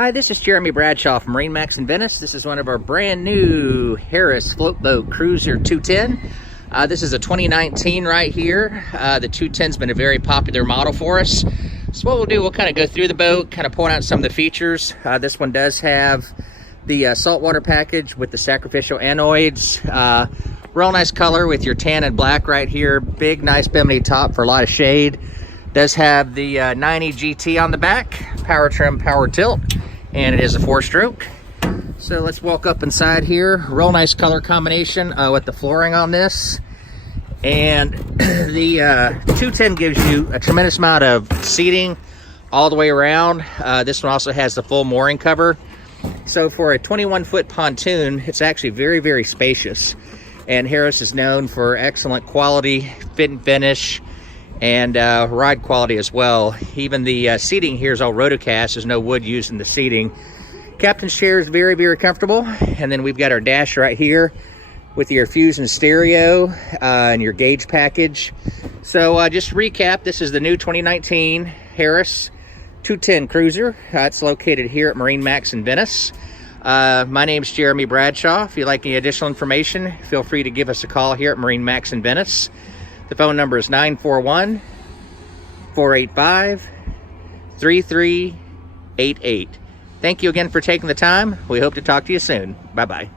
Hi, this is Jeremy Bradshaw from MarineMax in Venice. This is one of our brand new Harris Float Boat Cruiser 210. This is a 2019 right here. The 210's been a very popular model for us. So what we'll do, we'll kind of go through the boat, kind of point out some of the features. This one does have the saltwater package with the sacrificial anoids. Real nice color with your tan and black right here. Big, nice Bimini top for a lot of shade. Does have the 90 GT on the back, power trim, power tilt, and it is a 4-stroke. So let's walk up inside here. Real nice color combination with the flooring on this. And the 210 gives you a tremendous amount of seating all the way around. This one also has the full mooring cover. So for a 21-foot pontoon, it's actually very, very spacious. And Harris is known for excellent quality, fit and finish, and ride quality as well. Even the seating here is all rotocast. There's no wood used in the seating. Captain's chair is very, very comfortable. And then we've got our dash right here with your Fusion stereo and your gauge package. So just to recap, this is the new 2019 Harris 210 Cruiser. It's located here at MarineMax in Venice. My name's Jeremy Bradshaw. If you'd like any additional information, feel free to give us a call here at MarineMax in Venice. The phone number is 941-485-3388. Thank you again for taking the time. We hope to talk to you soon. Bye-bye.